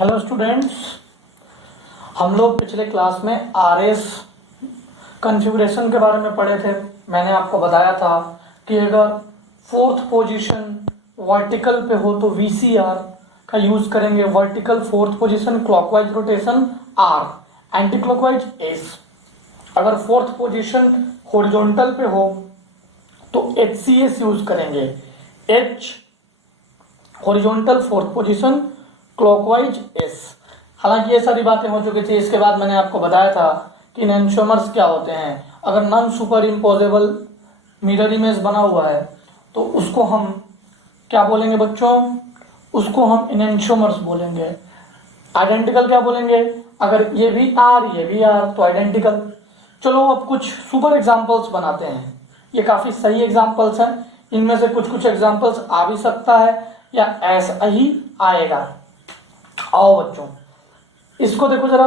Hello students, हम लोग पिछले क्लास में आरएस कॉन्फ़िगरेशन के बारे में पढ़े थे। मैंने आपको बताया था कि अगर फोर्थ पोजीशन वर्टिकल पे हो तो वीसीआर का यूज़ करेंगे। Vertical fourth position, clockwise rotation R, anti clockwise S. अगर फोर्थ पोजीशन हॉरिजॉन्टल पे हो तो एचसीएस यूज़ करेंगे। H horizontal fourth position, clockwise S. हालांकि ये सारी बातें हो चुकी थी। इसके बाद मैंने आपको बताया था कि एनेंटियोमर्स क्या होते हैं। अगर non super imposable mirror image बना हुआ है तो उसको हम क्या बोलेंगे बच्चों? उसको हम एनेंटियोमर्स बोलेंगे। आइडेंटिकल क्या बोलेंगे? अगर ये भी आर तो आइडेंटिकल। चलो अब कुछ सुपर एग्जांपल्स बनाते हैं। ये काफ़ी सही एग्जांपल्स हैं। इनमें से कुछ कुछ एग्जांपल्स आ भी सकता है या ऐसा ही आएगा। आओ बच्चों, इसको देखो जरा।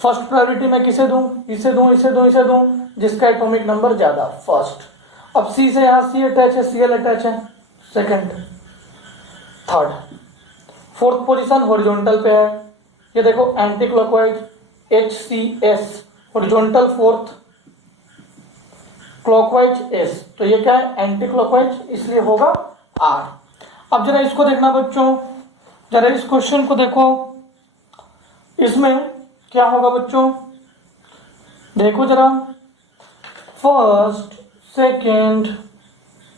फर्स्ट प्रायोरिटी मैं किसे दूं? इसे दूं, इसे दूं, इसे दूं, जिसका एटॉमिक नंबर ज्यादा, फर्स्ट। अब सी से यहां सी अटैच है, सीएल अटैच है, second, third. Fourth position horizontal पे है। ये देखो anti clockwise H C S, horizontal fourth, clockwise S. तो ये क्या है? एंटी क्लॉकवाइज, इसलिए होगा आर। अब जरा इसको देखना बच्चों, जरा इस क्वेश्चन को देखो। इसमें क्या होगा बच्चों? देखो जरा, first, second,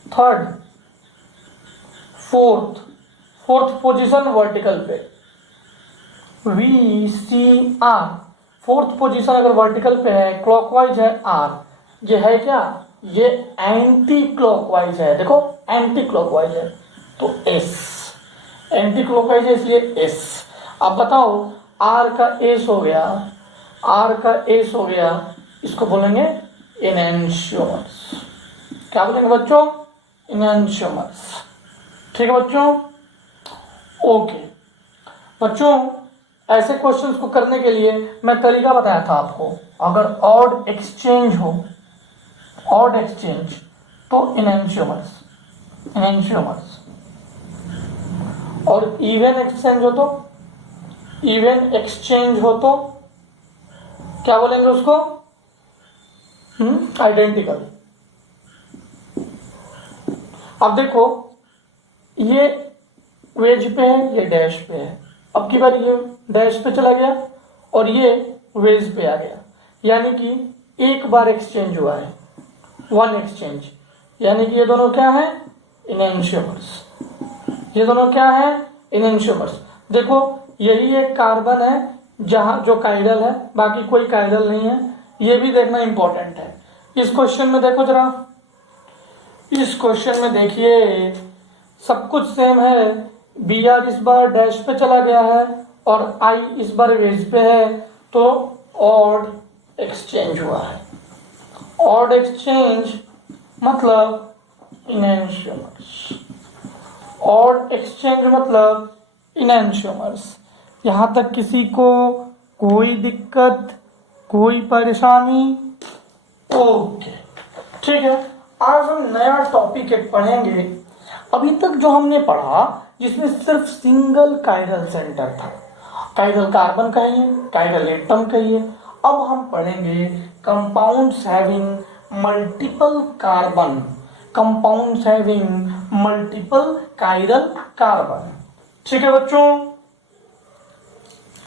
third, fourth position vertical पे we see R. Fourth position अगर वर्टिकल पे है, क्लॉकवाइज है आर। ये है क्या? ये एंटी क्लॉकवाइज है। देखो एंटी क्लॉकवाइज है तो एस, एंटी क्लॉकवाइज है इसलिए एस। अब बताओ, आर का एस हो गया, आर का एस हो गया, इसको बोलेंगे एनेंटियोमर्स। क्या बोलेंगे बच्चों? एनेंटियोमर्स। ठीक है बच्चों? ओके बच्चों, ऐसे क्वेश्चंस को करने के लिए मैं तरीका बताया था आपको। अगर ऑड एक्सचेंज हो, ऑड एक्सचेंज, तो एनेंटियोमर्स, एनेंटियोमर्स। और इवन एक्सचेंज हो तो, इवन एक्सचेंज हो तो क्या बोलेंगे उसको? आइडेंटिकल। अब देखो, ये वेज पे है, ये डैश पे है। अब की बार ये डैश पे चला गया और ये वेज पे आ गया, यानी कि एक बार एक्सचेंज हुआ है, वन एक्सचेंज। यानी कि ये दोनों क्या है? एनेंटियोमर्स। ये दोनों क्या है? एनेंटियोमर्स। देखो यही एक कार्बन है जहां जो काइरल है, बाकी कोई काइरल नहीं है। ये भी देखना इंपॉर्टेंट है। इस क्वेश्चन में देखो जरा, इस क्वेश्चन में देखिए सब कुछ सेम है। बी आर इस बार डैश पे चला गया है और आई इस बार वेज पे है, तो ऑड एक्सचेंज हुआ है। ऑड एक्सचेंज मतलब एनेंटियोमर्स। ऑड एक्सचेंज मतलब एनेंटियोमर्स। यहां तक किसी को कोई दिक्कत, कोई परेशानी? ओके ठीक है। आज हम नया टॉपिक एक पढ़ेंगे। अभी तक जो हमने पढ़ा जिसमें सिर्फ सिंगल काइरल सेंटर था, काइरल कार्बन कहिए, काइरल एटम कहिए। अब हम पढ़ेंगे compounds having multiple carbon, compounds having multiple chiral carbon. ठीक है बच्चों,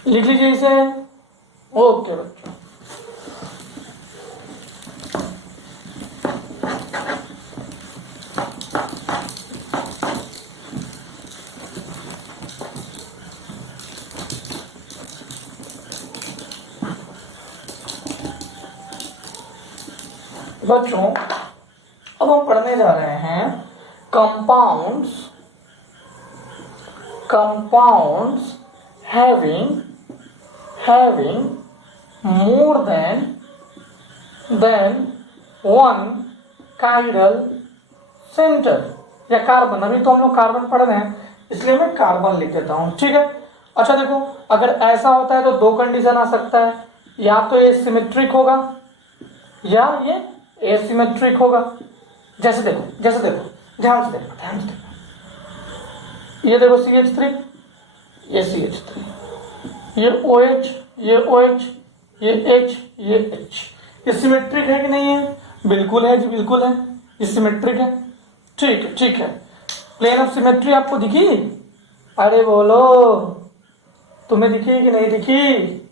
लिख लीजिए इसे। ओके बच्चों, बच्चों अब हम पढ़ने जा रहे हैं compounds, compounds having more than one chiral centre या कार्बन। अभी तो हम लोग कार्बन पढ़ रहे हैं इसलिए मैं कार्बन लिख देता हूं। ठीक है। अच्छा देखो, अगर ऐसा होता है तो दो कंडीशन आ सकता है, या तो ये सिमेट्रिक होगा या ये एसिमेट्रिक होगा। जैसे देखो, ध्यान से देखो, ये देखो CH3, ये CH3, ये OH, ये OH, ये H, ये H, ये सिमेट्रिक है कि नहीं है? बिल्कुल है जी, बिल्कुल है, ये सिमेट्रिक है। ठीक है, ठीक है। प्लेन ऑफ सिमेट्री आपको दिखी? अरे बोलो, तुम्हें दिखी कि नहीं दिखी?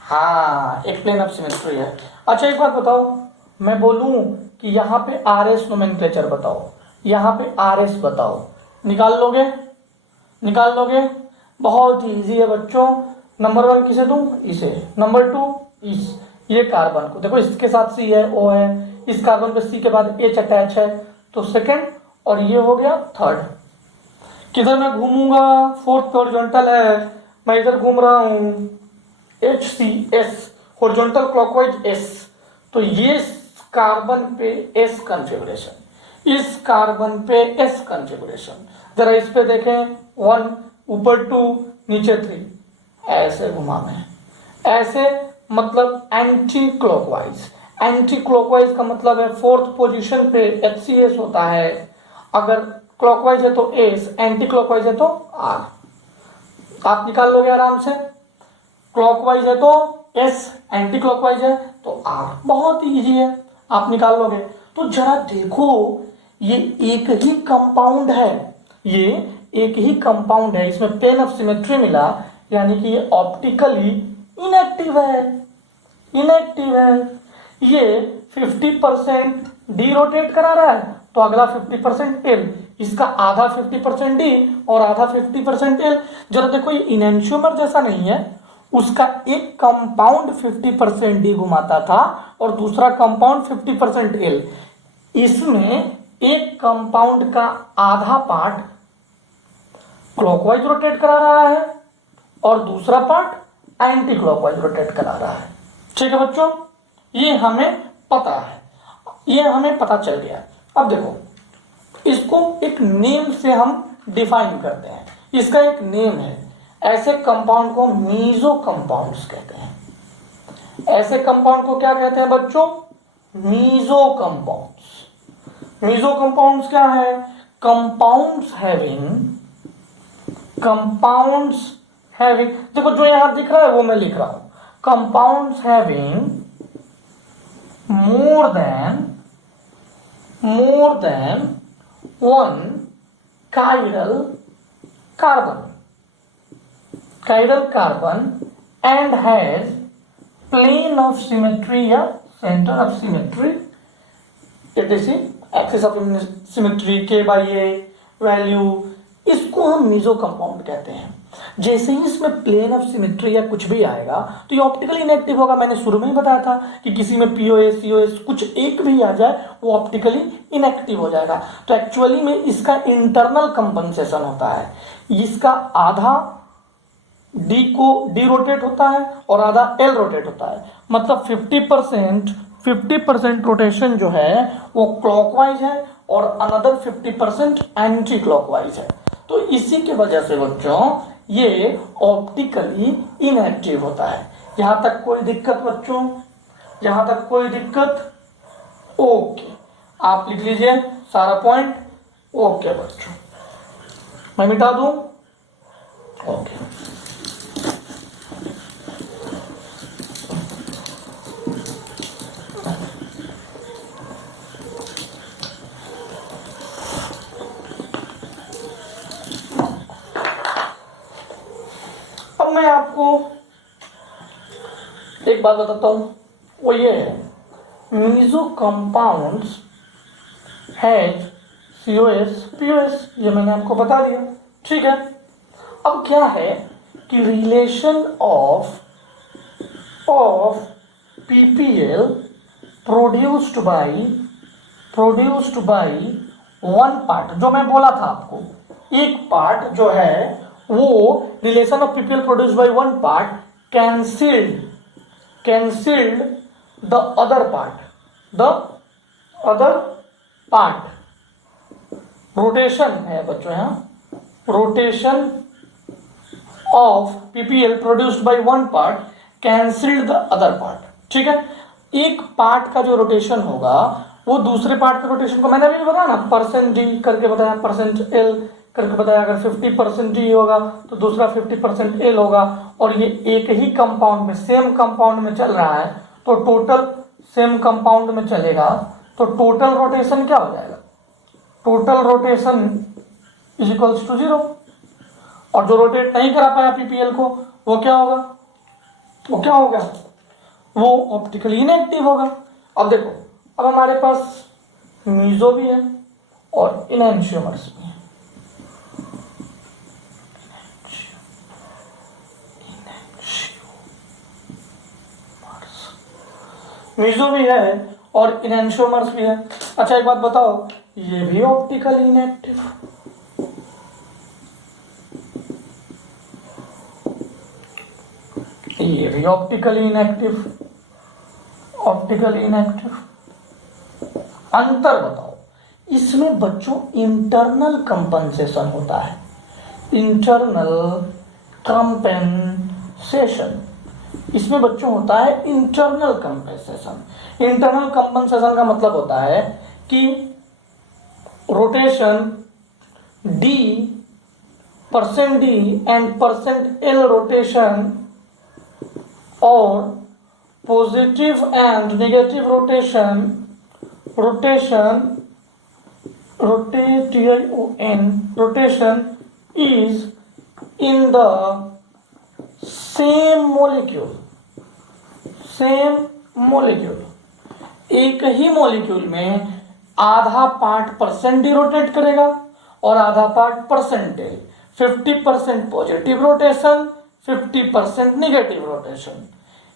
हाँ, एक प्लेन ऑफ सिमेट्री है। अच्छा एक बात बताओ, मैं बोलूं कि यहाँ पे RS नोमेनक्लेचर बताओ, यहाँ पे RS बताओ, निकाल लोगे? निकाल लोगे? बहुत ही इजी है बच्चों। नंबर 1 किसे दूं? इसे। नंबर 2 इस, ये कार्बन को देखो, इसके साथ C है, O है, इस कार्बन पे C के बाद H अटैच है, तो सेकंड, और ये हो गया थर्ड। किधर मैं घूमूंगा? फोर्थ हॉरिजॉन्टल है, मैं इधर घूम रहा हूं, HCS हॉरिजॉन्टल क्लॉकवाइज S, तो ये कार्बन पे S कॉन्फ़िगरेशन, इस कार्बन पे S कॉन्फ़िगरेशन। जरा इस पे देखें, 1 ऊपर 2 नीचे 3, ऐसे घुमा मैं, ऐसे मतलब एंटी क्लॉकवाइज। एंटी क्लॉकवाइज का मतलब है फोर्थ पोजीशन पे HCS होता है, अगर क्लॉकवाइज है तो S, एंटी क्लॉकवाइज है तो R। आप निकाल लोगे आराम से। क्लॉकवाइज है तो S, एंटी क्लॉकवाइज है तो R। बहुत इजी है, आप निकाल लोगे। तो जरा देखो, ये एक ही कंपाउंड है, ये एक ही कंपाउंड है, इसमें प्लेन ऑफ सिमेट्री मिला, यानी कि ये ऑप्टिकली इनएक्टिव है, इनएक्टिव है। ये 50% डी रोटेट करा रहा है, तो अगला 50% L, इसका आधा 50% D और आधा 50% L। जरा देखो, ये इनएंशियोमर जैसा नहीं है, उसका एक कंपाउंड 50% D घुमाता था और दूसरा कंपाउंड 50% L। इसमें एक कंपाउंड का आधा पार्ट क्लॉकवाइज रोटेट करा रहा है और दूसरा पार्ट एंटी क्लॉकवाइज रोटेट करा रहा है। ठीक है बच्चों, ये हमें पता है, ये हमें पता चल गया। अब देखो, इसको एक नेम से हम डिफाइन करते हैं, इसका एक नेम है। ऐसे कंपाउंड को मीजो कंपाउंड्स कहते हैं। ऐसे कंपाउंड को क्या कहते हैं बच्चों? Meso compounds. मीजो कंपाउंड्स क्या है? कंपाउंड्स हैविंग, देखो जो यहां दिख रहा है वो मैं लिख रहा हूं, compounds having more than one chiral carbon and has plane of symmetry या center of symmetry, etc. axis of symmetry K by A value, इसको हम मीजो कंपाउंड कहते हैं। जैसे ही इसमें प्लेन ऑफ सिमेट्री या कुछ भी आएगा तो ये ऑप्टिकली इनएक्टिव होगा। मैंने शुरू में ही बताया था कि किसी में POS, COS कुछ एक भी आ जाए वो ऑप्टिकली इनएक्टिव हो जाएगा। तो एक्चुअली में इसका इंटरनल कंपनसेशन होता है, इसका आधा D को D रोटेट होता है और आधा L रोटेट होता है, मतलब 50% रोटेशन जो है वो क्लॉकवाइज है और अनदर 50% एंटी क्लॉकवाइज है। तो इसी की वजह से बच्चों ये ऑप्टिकली इनएक्टिव होता है। यहां तक कोई दिक्कत बच्चों? यहां तक कोई दिक्कत? ओके, आप लिख लीजिए सारा पॉइंट। ओके बच्चों, मैं मिटा दूं? ओके, मैं आपको एक बात बताता हूं, वो ये है, meso compounds has COS, POS, ये मैंने आपको बता दिया। ठीक है, अब क्या है कि relation of PPL produced by one part, जो मैं बोला था आपको, एक पार्ट जो है वो relation of PPL produced by one part cancelled the other part, rotation है बच्चों, यहां rotation of PPL produced by one part cancelled the other part. ठीक है, एक पार्ट का जो रोटेशन होगा वो दूसरे पार्ट के रोटेशन को, मैंने अभी बताया ना, %D करके बताया, %L करके बताया। अगर 50% D होगा तो दूसरा 50% L होगा और ये एक ही कंपाउंड में, सेम कंपाउंड में चल रहा है, तो टोटल सेम कंपाउंड में चलेगा तो टोटल रोटेशन क्या हो जाएगा, total rotation is equals to 0। और जो रोटेट नहीं करा पाया पीपीएल को वो क्या होगा, वो क्या होगा, वो ऑप्टिकली इनएक्टिव होगा। अब देखो, अब हमारे पास मीजो भी है और इनएंशियोमर्स भी है। मीजो भी है और इनएंशियोमर्स भी है। अच्छा एक बात बताओ, ये भी ऑप्टिकली इनएक्टिव, ये भी ऑप्टिकली इनएक्टिव, ऑप्टिकली इनएक्टिव। अंतर बताओ, इसमें बच्चों इंटरनल कंपनसेशन होता है, इंटरनल कंपनसेशन, इसमें बच्चों होता है इंटरनल कंपनसेशन। इंटरनल कंपनसेशन का मतलब होता है कि rotation d percent d and percent l rotation और positive and negative rotation, rotation is in the same molecule, same molecule, एक ही मोलिक्यूल में आधा पार्ट परसेंट रोटेट करेगा और आधा part percentage, 50% positive rotation, 50% negative rotation.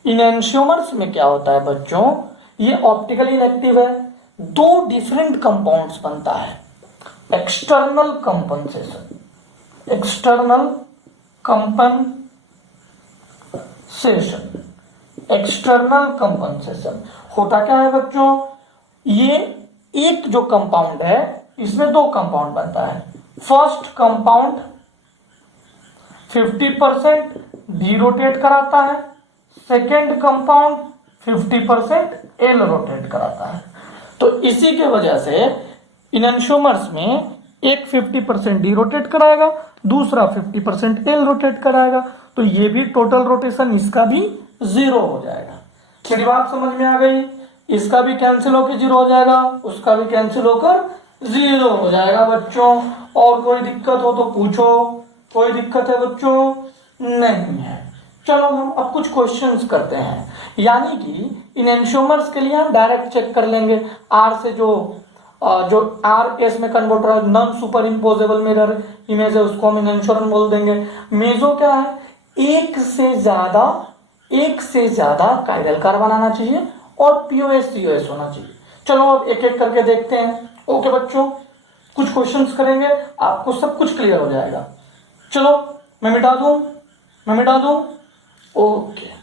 Enantiomers में क्या होता है बच्चों, ये ऑप्टिकली इनएक्टिव है, दो डिफरेंट कंपाउंड्स बनता है, external compensation, external compensation, external compensation होता क्या है बच्चों, ये एक जो कंपाउंड है इसमें दो कंपाउंड बनता है। फर्स्ट कंपाउंड 50% डी रोटेट कराता है, सेकेंड कंपाउंड 50% एल रोटेट कराता है। तो इसी के वजह से इनएंशियोमर्स में एक 50% डी रोटेट कराएगा, दूसरा 50% एल रोटेट कराएगा, तो ये भी टोटल रोटेशन इसका भी 0 हो जाएगा। मेरी बात समझ में आ गई, इसका भी कैंसिल होकर 0 हो जाएगा, उसका भी कैंसिल होकर 0 हो जाएगा बच्चों। और कोई दिक्कत हो तो पूछो, कोई दिक्कत है बच्चों? नहीं है। चलो हम अब कुछ क्वेश्चंस करते हैं, यानी कि इनएंशियोमर्स के लिए हम डायरेक्ट चेक कर लेंगे, आर से जो आर एस में कन्वर्ट हो रहा है, non super imposable mirror image है, उसको हम इनएंशियोमर बोल देंगे। मेजो क्या है, एक से ज्यादा कायरल कार बनाना चाहिए और पीओएस सीओएस होना चाहिए। चलो अब एक एक करके देखते हैं। ओके बच्चों, कुछ क्वेश्चंस करेंगे, आपको सब कुछ क्लियर हो जाएगा। चलो मैं मिटा दूं, ओके।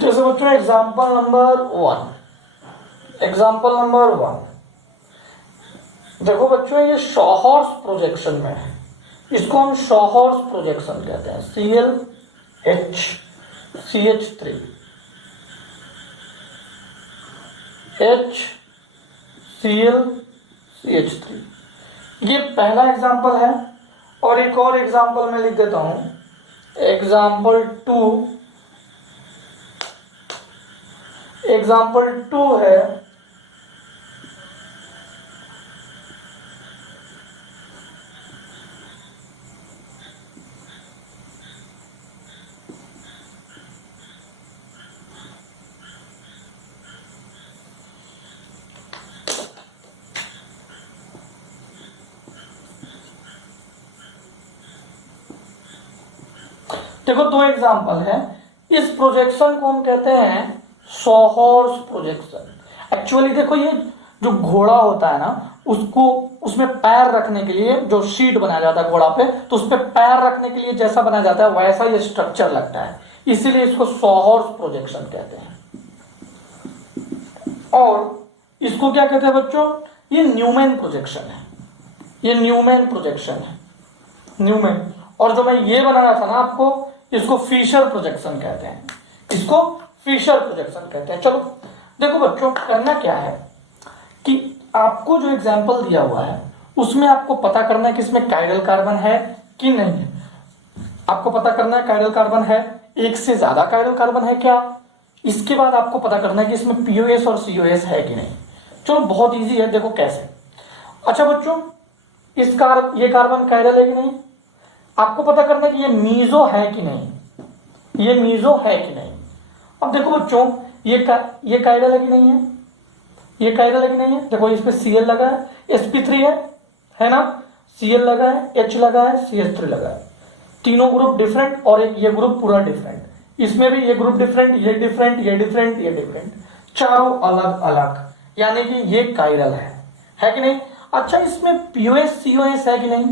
जैसे बच्चों एग्जाम्पल नंबर 1 देखो बच्चों, ये शॉहर्स प्रोजेक्शन में है, इसको हम शॉहर्स प्रोजेक्शन कहते हैं। ClHCH3 HClCH3, ये पहला एग्जाम्पल है। और एक और एग्जाम्पल मैं लिख देता हूं, एग्जाम्पल 2 है देखो, दो एग्जाम्पल है। इस प्रोजेक्शन को हम कहते हैं शॉहर्स प्रोजेक्शन। एक्चुअली देखो, ये जो घोड़ा होता है ना, उसको उसमें पैर रखने के लिए जो शीट बनाया जाता है घोड़ा पे, तो उस पे पैर रखने के लिए जैसा बनाया जाता है वैसा ये स्ट्रक्चर लगता है, इसीलिए इसको शॉहर्स प्रोजेक्शन कहते हैं। और इसको क्या कहते हैं बच्चों, ये न्यूमैन प्रोजेक्शन है, ये न्यूमैन प्रोजेक्शन है, न्यूमैन। और जो मैं ये बनाया था ना आपको, इसको फिशर प्रोजेक्शन कहते हैं, इसको फिशर प्रोजेक्शन कहते हैं। चलो देखो बच्चों, करना क्या है कि आपको जो एग्जाम्पल दिया हुआ है उसमें आपको पता करना है कि इसमें कायरल कार्बन है कि नहीं है। आपको पता करना है कायरल कार्बन है, एक से ज्यादा कायरल कार्बन है क्या। इसके बाद आपको पता करना है कि इसमें पीओएस और सीओएस है कि नहीं। चलो बहुत इजी है, देखो कैसे। अच्छा बच्चों, ये कार्बन कायरल है कि नहीं, आपको पता करना है कि ये मीजो है कि नहीं, ये मीजो है कि नहीं। अब देखो बच्चों, ये कायरल है कि नहीं है, ये कायरल है कि नहीं है। देखो इस पे Cl लगा है, sp3 है ना, Cl लगा है, H लगा है, CH3 लगा है, तीनों ग्रुप डिफरेंट और एक ये ग्रुप पूरा डिफरेंट। इसमें भी ये ग्रुप डिफरेंट, ये डिफरेंट, ये डिफरेंट, ये डिफरेंट, चारों अलग अलग, यानी कि ये कायरल है कि नहीं। अच्छा, इसमें पीओएस सीओएस है कि नहीं,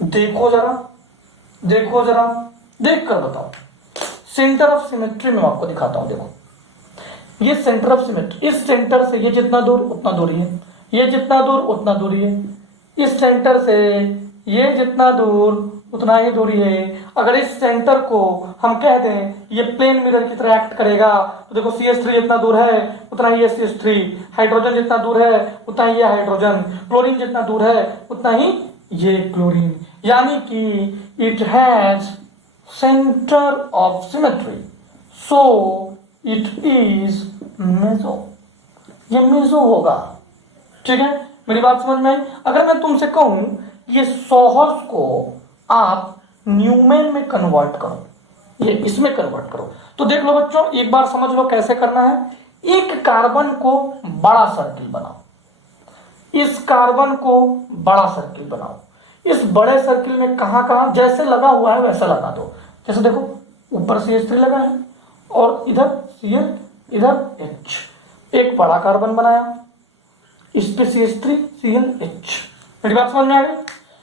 देखो जरा, देखो जरा, देख कर बताओ। सेंटर ऑफ सिमेट्री में आपको दिखाता हूं, देखो ये सेंटर ऑफ सिमेट्री, इस सेंटर से ये जितना दूर उतना दूरी है, ये जितना दूर उतना दूरी है, इस सेंटर से ये जितना दूर उतना ही दूरी है। अगर इस सेंटर को हम कह दें ये प्लेन मिरर की तरह एक्ट करेगा, तो देखो CH3 जितना दूर है उतना ही ये CH3, हाइड्रोजन जितना दूर है उतना ही ये हाइड्रोजन, क्लोरीन जितना दूर है उतना ही ये क्लोरीन, यानी कि it has centre of symmetry, so it is meso, ये मेसो होगा। ठीक है, मेरी बात समझ में आई। अगर मैं तुमसे कहूं ये सोहर्स को आप न्यूमेन में कन्वर्ट करो, ये इसमें कन्वर्ट करो, तो देख लो बच्चों, एक बार समझ लो कैसे करना है। एक कार्बन को बड़ा सर्किल बनाओ, इस कार्बन को बड़ा सर्किल बनाओ, इस बड़े सर्किल में कहां कहां जैसे लगा हुआ है वैसा लगा दो। जैसे देखो ऊपर CH3 लगा है और इधर Cl, इधर H, एक बड़ा कार्बन बनाया, इस पे CH3 ClH। मेरी बात समझ में आ गई।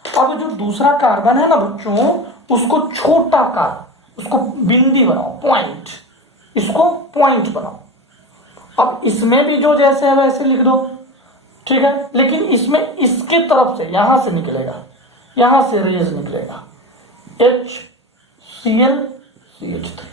अब जो दूसरा कार्बन है ना बच्चों, उसको छोटा उसको बिंदी बनाओ, पॉइंट, इसको पॉइंट बनाओ। अब इसमें भी जो जैसे है वैसे लिख दो, ठीक है, लेकिन इसमें इसके तरफ से यहां से निकलेगा, यहां से रेज निकलेगा, HCl CH3।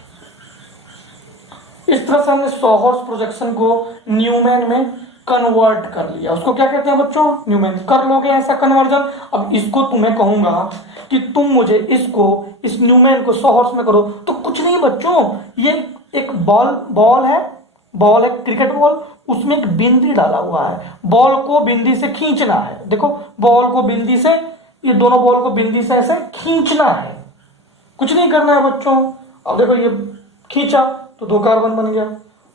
इस तरह से हमने सोहर्स प्रोजेक्शन को न्यूमैन में कन्वर्ट कर लिया। उसको क्या कहते हैं बच्चों, न्यूमैन। कर लोगे ऐसा कन्वर्जन। अब इसको तुम्हें कहूंगा कि तुम मुझे इसको, इस न्यूमैन को सोहर्स में करो, तो कुछ नहीं बच्चों, ये एक बॉल है क्रिकेट बॉल, उसमें एक बिंदी डाला हुआ है, बॉल को बिंदी से खींचना है। देखो बॉल को बिंदी से, ये दोनों बॉल को बिंदी से ऐसे खींचना है, कुछ नहीं करना है बच्चों। अब देखो ये खींचा तो दो कार्बन बन गया,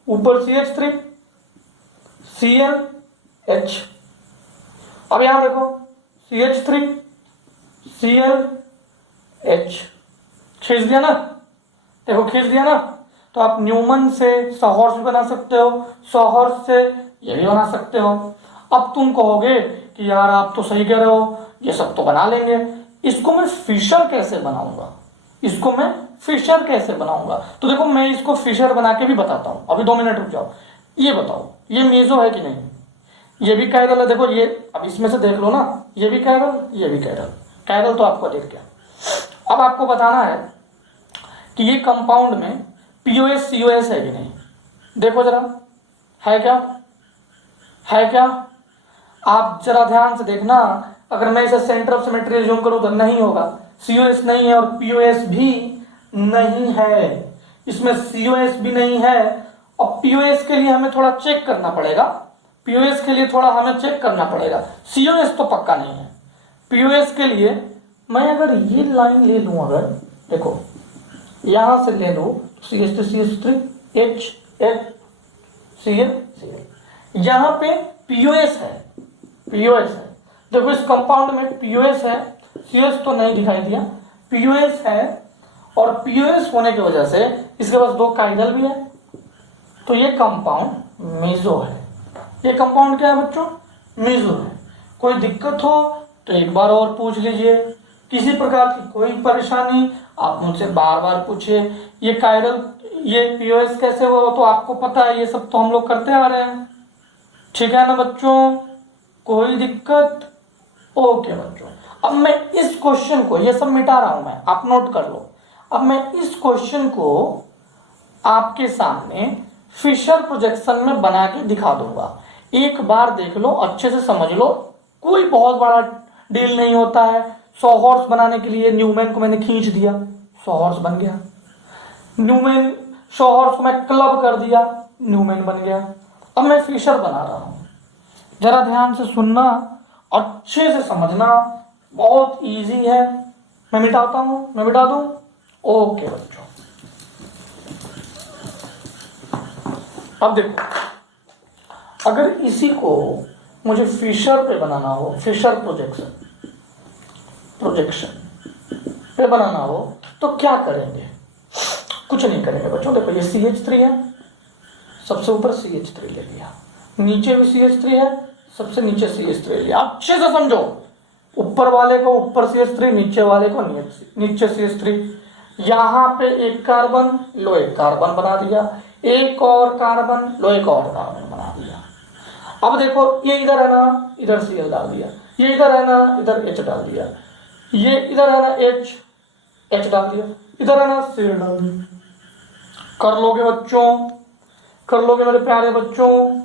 ऊपर CH3 ClH। अब यहां देखो CH3 ClH, खींच दिया ना, देखो खींच दिया ना। तो आप न्यूमन से सोहर्स भी बना सकते हो, सोहर्स से ये भी बना सकते हो। अब तुम कहोगे कि यार आप तो सही कह रहे हो, ये सब तो बना लेंगे, इसको मैं फिशर कैसे बनाऊंगा, इसको मैं फिशर कैसे बनाऊंगा। तो देखो मैं इसको फिशर बना के भी बताता हूं, अभी 2 मिनट रुक जाओ। ये बताओ ये मेजो है कि नहीं, ये भी कायरल है। देखो ये, अब इसमें से देख लो ना, ये भी कायरल, ये भी कायरल, कायरल तो आपको दिख गया। अब आपको बताना है कि ये कंपाउंड में पीओएस सीओएस है कि नहीं, देखो जरा, है क्या, है क्या। आप जरा ध्यान से देखना, अगर मैं इसे सेंटर ऑफ सिमेट्री एज्यूम करूं तो नहीं होगा, सीओएस नहीं है और पीओएस भी नहीं है, इसमें सीओएस भी नहीं है। और पीओएस के लिए हमें थोड़ा चेक करना पड़ेगा, पीओएस के लिए थोड़ा हमें चेक करना पड़ेगा, सीओएस तो पक्का नहीं है। पीओएस के लिए मैं अगर ये लाइन ले लूं, अगर देखो यहां से ले लो CH3 H Cl, यहां पे पीओएस है, पीओएस है। देखो इस कंपाउंड में पीओएस है, सीएस तो नहीं दिखाई दिया, पीओएस है, और पीओएस होने की वजह से इसके पास 2 काइरल भी है, तो ये कंपाउंड मेजो है। ये कंपाउंड क्या है बच्चों, मेजो है। कोई दिक्कत हो तो एक बार और पूछ लीजिए, किसी प्रकार की कोई परेशानी आप मुझसे बार बार पूछिए। ये काइरल, ये पीओएस कैसे हुआ तो आपको पता है, ये सब तो हम लोग करते आ रहे हैं, ठीक है ना बच्चों, कोई दिक्कत। ओके बच्चों, अब मैं इस क्वेश्चन को, ये सब मिटा रहा हूं मैं, आप नोट कर लो। अब मैं इस क्वेश्चन को आपके सामने फिशर प्रोजेक्शन में बना के दिखा दूंगा। एक बार देख लो, अच्छे से समझ लो, कोई बहुत बड़ा डील नहीं होता है। 100 हॉर्स बनाने के लिए न्यूमैन को मैंने खींच दिया, 100 हॉर्स बन गया। न्यूमैन 100 हॉर्स को मैं क्लब कर दिया, न्यूमैन बन गया। अब मैं फिशर बना रहा हूं, जरा ध्यान से सुनना, अच्छे से समझना, बहुत इजी है। मैं मिटाता हूं, मैं मिटा दूं। ओके बच्चों, अब देखो, अगर इसी को मुझे फिशर पे बनाना हो, फिशर प्रोजेक्शन पे बनाना हो, तो क्या करेंगे? कुछ नहीं करेंगे बच्चों। देखो ये CH3 है, सबसे ऊपर CH3 ले लिया, नीचे भी CH3 है, सबसे नीचे CH3 ले लिया। अच्छे से समझो, ऊपर वाले को ऊपर CH3, नीचे वाले को नीचे CH3। यहां पे एक कार्बन, लो एक कार्बन बना दिया, एक और कार्बन, लो एक और कार्बन बना दिया। अब देखो, ये इधर है ना, इधर Cl डाल दिया, ये इधर है ना, इधर H डाल दिया, ये इधर है ना, H डाल दिया, इधर है ना, Cl डाल दिया। कर लोगे बच्चों, कर लोगे मेरे प्यारे बच्चों?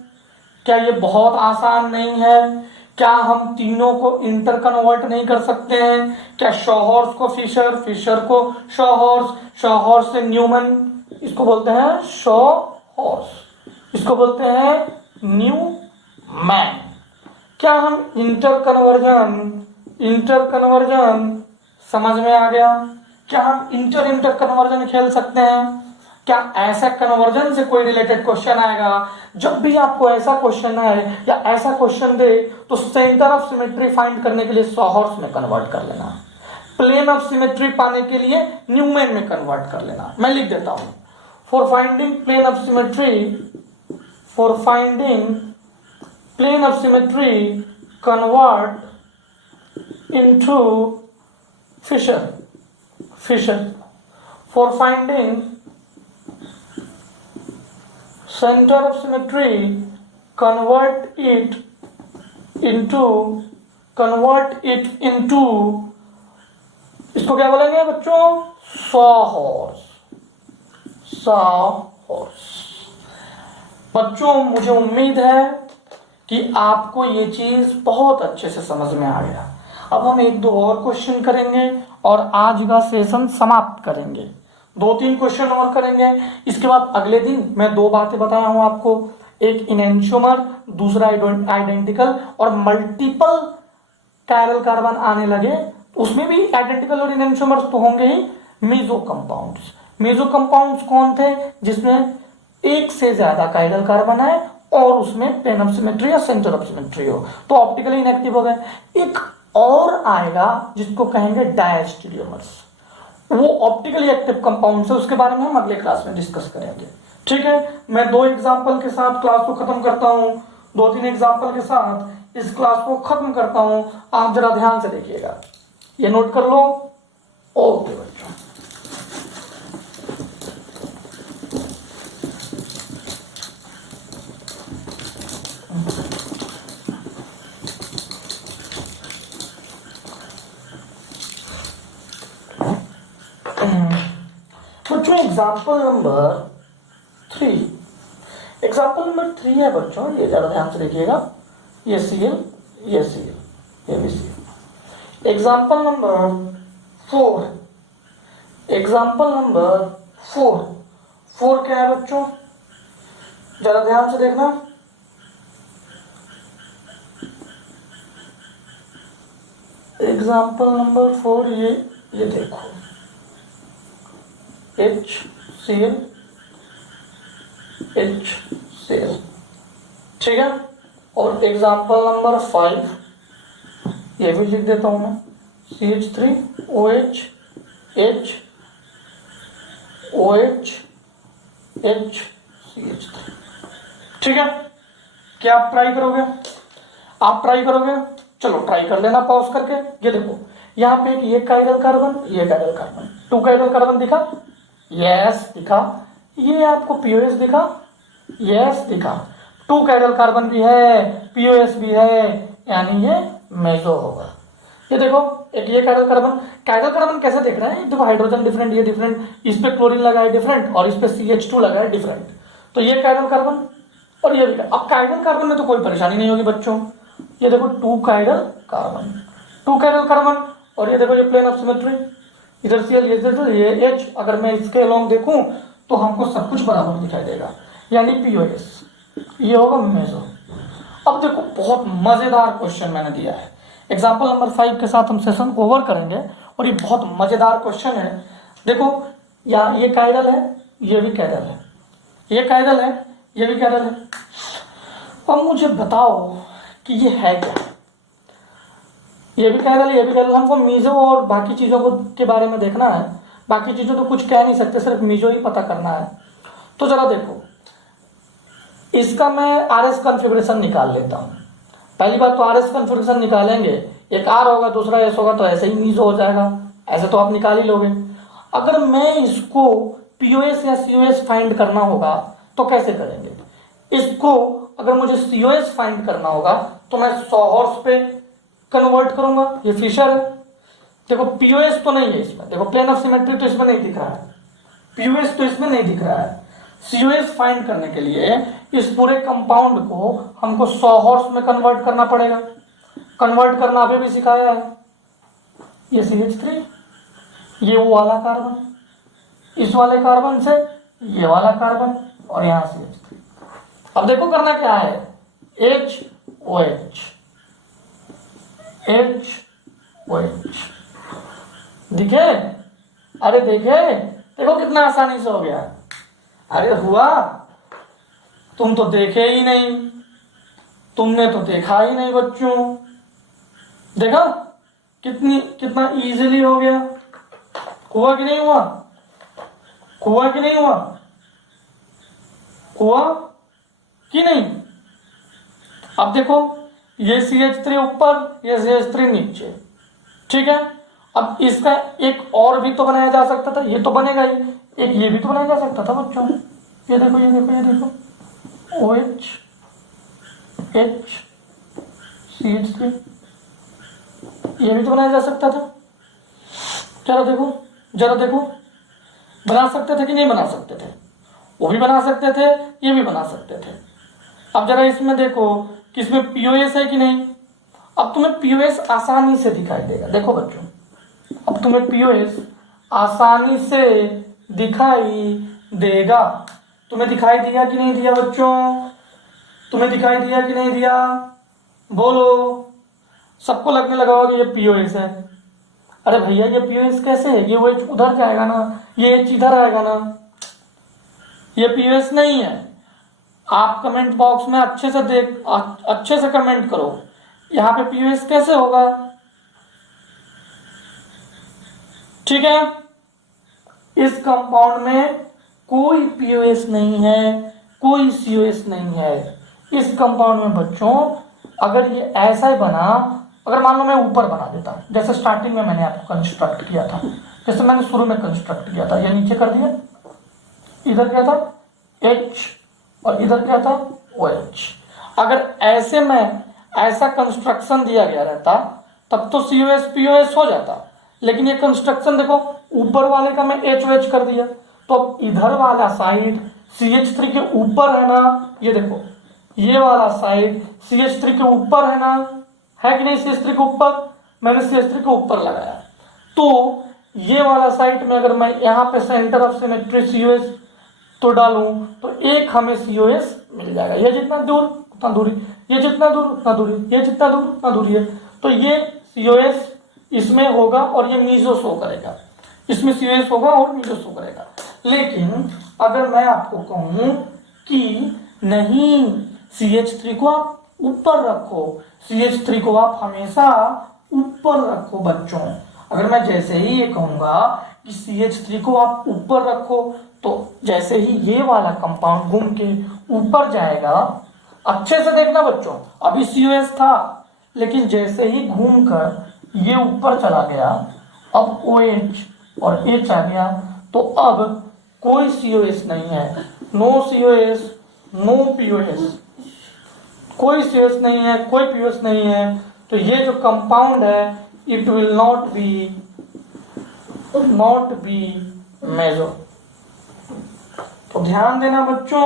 क्या ये बहुत आसान नहीं है? क्या हम तीनों को इंटर कन्वर्ट नहीं कर सकते हैं? क्या 100 हॉर्स को फिशर, फिशर को 100 हॉर्स, 100 हॉर्स से न्यूमैन, इसको बोलते हैं 100 हॉर्स, इसको बोलते हैं न्यूमैन। क्या हम इंटर कन्वर्जन समझ में आ गया? क्या हम इंटर कन्वर्जन खेल सकते हैं? क्या ऐसा कन्वर्जन से कोई रिलेटेड क्वेश्चन आएगा? जब भी आपको ऐसा क्वेश्चन आए या ऐसा क्वेश्चन दे, तो सेंटर ऑफ सिमेट्री फाइंड करने के लिए 100 हॉर्स में कन्वर्ट कर लेना, प्लेन ऑफ सिमेट्री पाने के लिए न्यूमैन में कन्वर्ट कर लेना। मैं लिख देता हूं, for finding plane of symmetry convert into Fischer, for finding center of symmetry convert it into इसको क्या बोलेंगे बच्चों? 100 हॉर्स। बच्चों मुझे उम्मीद है कि आपको ये चीज बहुत अच्छे से समझ में आ गया। अब हम 1-2 और क्वेश्चन करेंगे और आज का सेशन समाप्त करेंगे। 2-3 क्वेश्चन और करेंगे। इसके बाद अगले दिन मैं 2 बातें बताया हूं आपको, एक इनेंशियोमर, दूसरा आइडेंटिकल, और मल्टीपल कायरल कार्बन आने लगे, उसमें भी आइडेंटिकल और इनेंशियोमर्स तो होंगे ही। मेसो कंपाउंड्स कौन थे? जिसमें एक से ज्यादा कायरल कार्बन है और उसमें प्लेन ऑफ सिमेट्री या सेंटर ऑफ सिमेट्री हो, तो ऑप्टिकली इनएक्टिव हो गए। एक और आएगा जिसको कहेंगे डायस्टेरियोमर्स, वो ऑप्टिकली एक्टिव कंपाउंड है, उसके बारे में हम अगले क्लास में डिस्कस करेंगे। ठीक है, मैं 2 एग्जांपल के साथ क्लास को खत्म करता हूं, 2-3 एग्जांपल के साथ इस क्लास को खत्म करता हूं। आप जरा ध्यान से देखिएगा, ये नोट कर लो। ओके बच्चों, एग्जाम्पल नंबर 3 है बच्चों, ये ज्यादा ध्यान से देखिएगा। ये Cl, ये भी Cl। एग्जाम्पल नंबर 4 क्या है बच्चों? जरा ध्यान से देखना। एग्जाम्पल नंबर 4 ये देखो, HCl, ठीक है। और एग्जाम्पल नंबर 5 ये भी लिख देता हूं मैं, CH3OH, CH3, ठीक है। क्या आप ट्राई करोगे? चलो ट्राई कर लेना पॉज करके। ये देखो, यहाँ पे ये कायरल कार्बन, 2 कायरल कार्बन दिखा? यस दिखा। ये आपको POS दिखा? यस दिखा। 2 कायरल कार्बन भी है, POS भी है, यानी ये मेसो होगा। ये देखो एक ये कायरल कार्बन कैसे देख रहे हैं, देखो हाइड्रोजन डिफरेंट, ये डिफरेंट, इस पे क्लोरीन लगा है डिफरेंट और इस पे CH2 लगा है डिफरेंट, तो ये कायरल कार्बन और ये भी। अब कायरल कार्बन में तो कोई परेशानी नहीं होगी बच्चों, ये देखो 2 कायरल कार्बन और ये देखो ये प्लेन ऑफ सिमेट्री, इधर Cl ये H, अगर मैं इसके अलोंग देखूं तो हमको सब कुछ बराबर दिखाई देगा, यानी POS, ये होगा मेजो। अब देखो बहुत मजेदार क्वेश्चन मैंने दिया है, एग्जाम्पल नंबर 5 के साथ हम सेशन ओवर करेंगे और ये बहुत मजेदार क्वेश्चन है। देखो या ये कायरल है, ये भी कायरल है, ये कायरल है, ये भी कायरल है। अब मुझे बताओ कि ये है क्या, ये भी कायरल है, ये भी कायरल। हमको मीजो और बाकी चीज़ों को के बारे में देखना है, बाकी चीज़ों तो कुछ कह नहीं सकते, सिर्फ मीजो ही पता करना है। तो जरा देखो इसका मैं RS कॉन्फ़िगरेशन निकाल लेता हूँ। पहली बात तो RS कॉन्फ़िगरेशन निकालेंगे, एक R होगा दूसरा S होगा, तो ऐसे ही मीजो हो जाएगा, ऐसे तो आप निकाल ही लोगे। अगर मैं इसको POS या COS फाइंड करना होगा तो कैसे करेंगे, इसको अगर मुझे COS फाइंड करना होगा तो मैं सॉहर्स पे कन्वर्ट करूंगा, ये फिशर है। देखो POS तो नहीं है इसमें, देखो प्लेन ऑफ सिमेट्री तो इसमें नहीं दिख रहा है, POS तो इसमें नहीं दिख रहा है। COS फाइंड करने के लिए इस पूरे कंपाउंड को हमको सॉहर्स में कन्वर्ट करना पड़ेगा, कन्वर्ट करना अभी भी सिखाया है। ये CH3, ये वो वाला कार्बन, इस वाले कार्बन से ये वाला कार्बन और यहाँ CH3। अब देखो करना क्या है, HOH, HOH दिखे, अरे देखे, देखो कितना आसानी से हो गया। अरे हुआ, तुम तो देखे ही नहीं, तुमने तो देखा ही नहीं बच्चों, देखा कितना इजीली हो गया। हुआ कि नहीं हुआ, हुआ कि नहीं हुआ, हुआ कि नहीं। अब देखो ये CH3 ऊपर, ये CH3 नीचे, ठीक है। अब इसका एक और भी तो बनाया जा सकता था, ये तो बनेगा ही, एक ये भी तो बनाया जा सकता था बच्चों। ये देखो ये देखो ये देखो OH H CH3, ये भी तो बनाया जा सकता था। जरा देखो बना सकते थे कि नहीं बना सकते थे, वो भी बना सकते थे, ये भी बना सकते थे। अब जरा इसमें देखो कि इसमें POS है कि नहीं। अब तुम्हें POS आसानी से दिखाई देगा, देखो बच्चों अब तुम्हें POS आसानी से दिखाई देगा। तुम्हें दिखाई दिया कि नहीं दिया बच्चों, तुम्हें दिखाई दिया कि नहीं दिया, बोलो। सबको लगने लगा होगा कि ये POS है। अरे भैया ये POS कैसे है, ये OH उधर जाएगा ना, ये H इधर आएगा ना, ये POS नहीं है। आप कमेंट बॉक्स में अच्छे से कमेंट करो, यहाँ पे POS कैसे होगा, ठीक है। इस कंपाउंड में कोई POS नहीं है, कोई COS नहीं है इस कंपाउंड में बच्चों। अगर ये ऐसा ही बना, अगर मान लो मैं ऊपर बना देता, जैसे स्टार्टिंग में मैंने आपको कंस्ट्रक्ट किया था, जैसे मैंने शुरू में कंस्ट्रक्ट किया था, या नीचे कर दिया, इधर क्या था H और इधर क्या था OH। अगर ऐसे में ऐसा कंस्ट्रक्शन दिया गया रहता तब तो COS POS हो जाता, लेकिन ये कंस्ट्रक्शन देखो ऊपर वाले का मैं HOH कर दिया, तो अब इधर वाला साइड CH3 के ऊपर है ना, ये देखो ये वाला साइड CH3 के ऊपर है ना, है कि नहीं, CH3 के ऊपर, मैंने CH3 के ऊपर लगाया, तो ये वाला साइड में अगर मैं यहाँ पे सेंटर ऑफ सिमेट्री COS तो डालूं तो एक हमें COS मिल जाएगा। ये जितना दूर उतना दूरी, ये जितना दूर उतना दूरी, ये जितना दूर उतना दूरी है, तो ये COS इसमें होगा और ये मीजो शो करेगा, इसमें COS होगा और मीजो शो करेगा। लेकिन अगर मैं आपको कहूं कि नहीं CH3 को आप ऊपर रखो, CH3 को आप हमेशा ऊपर रखो बच्चों, अगर मैं जैसे ही ये कहूंगा कि CH3 को आप ऊपर रखो, तो जैसे ही ये वाला कंपाउंड घूम के ऊपर जाएगा, अच्छे से देखना बच्चों, अभी COS था लेकिन जैसे ही घूमकर ये ऊपर चला गया, अब OH और H आ गया, तो अब कोई COS नहीं है, नो COS नो POS, कोई COS नहीं है, कोई POS नहीं है। तो ये जो कंपाउंड है it will not be measured। तो ध्यान देना बच्चों,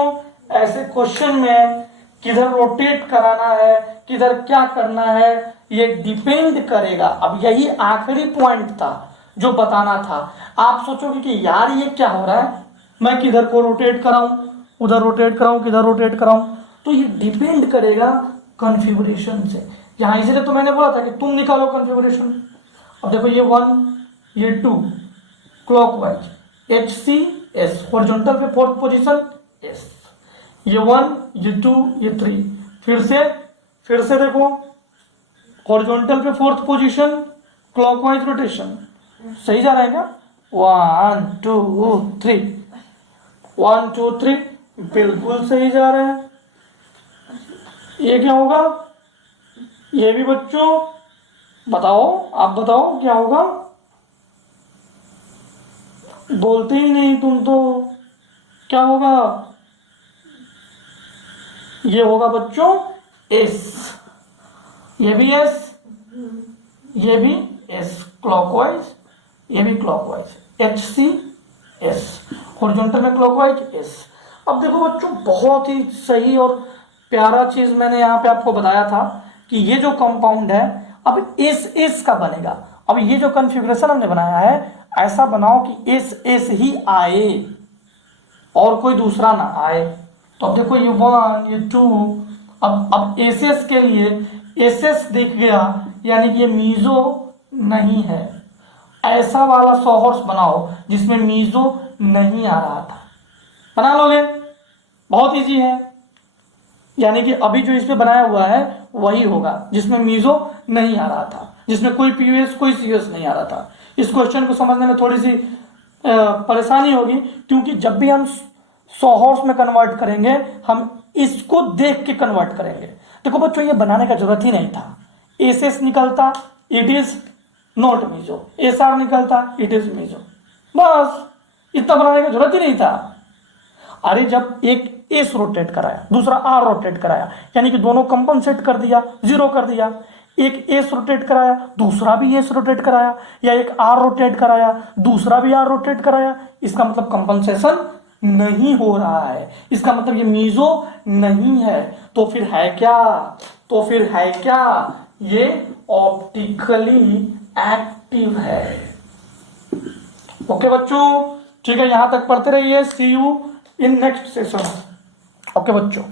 ऐसे क्वेश्चन में किधर रोटेट कराना है, किधर क्या करना है, ये डिपेंड करेगा। अब यही आखिरी पॉइंट था जो बताना था। आप सोचोगे कि यार ये क्या हो रहा है, मैं किधर को रोटेट कराऊं, उधर रोटेट कराऊं, किधर रोटेट कराऊं, तो ये डिपेंड करेगा कॉन्फ़िगरेशन से। यहाँ इसलिए तो मैंने बोला था कि तुम निकालो कॉन्फ़िगरेशन। अब देखो ये 1, ये 2 क्लॉकवाइज, HCS हॉरिजॉन्टल पे फोर्थ पोजीशन S, ये 1, ये 2, ये 3, फिर से देखो हॉरिजॉन्टल पे फोर्थ पोजीशन, क्लॉकवाइज रोटेशन। सही जा रहा है क्या? 1 2 3, 1 2 3 बिल्कुल सही जा रहे हैं। ये क्या होगा? ये भी बच्चों बताओ, आप बताओ क्या होगा? बोलते ही नहीं तुम तो। क्या होगा? ये होगा बच्चों S, ये भी S, ये भी S क्लॉकवाइज, ये भी क्लॉकवाइज, HCS हॉरिजॉन्टल में क्लॉकवाइज S। अब देखो बच्चों, बहुत ही सही और प्यारा चीज मैंने यहाँ पे आपको बताया था कि ये जो कंपाउंड है अब S का बनेगा। अब ये जो कॉन्फ़िगरेशन हमने बनाया है, ऐसा बनाओ कि S ही आए और कोई दूसरा ना आए। तो अब देखो ये 1, ये 2, अब SS के लिए SS दिख गया, यानी कि ये मीजो नहीं है। ऐसा वाला सॉहर्स बनाओ जिसमें मीजो नहीं आ रहा था, बना लोगे, बहुत इजी है। यानी कि अभी जो इस पे बनाया हुआ है वही होगा जिसमें मीजो नहीं आ रहा था, जिसमें कोई PUS कोई CS नहीं आ रहा था। इस क्वेश्चन को समझने में थोड़ी सी परेशानी होगी, क्योंकि जब भी हम सॉहर्स में कन्वर्ट करेंगे हम इसको देख के कन्वर्ट करेंगे। देखो बच्चों, ये बनाने का जरूरत ही नहीं था। SS निकलता, it is not meso, SR निकलता, इट इज मीजो, बस इतना बनाने की जरूरत ही नहीं था। अरे जब एक S रोटेट कराया, दूसरा R रोटेट कराया, यानी कि दोनों कंपनसेट कर दिया, जीरो कर दिया। एक S रोटेट कराया, दूसरा भी S रोटेट कराया, या एक R रोटेट कराया, दूसरा भी R रोटेट कराया, इसका मतलब कंपनसेशन नहीं हो रहा है, इसका मतलब ये मीजो नहीं है। तो फिर है क्या? ये ऑप्टिकली एक्टिव है। ओके बच्चों, ठीक है, यहां तक पढ़ते रहिए। See you in next session. Okay बच्चों।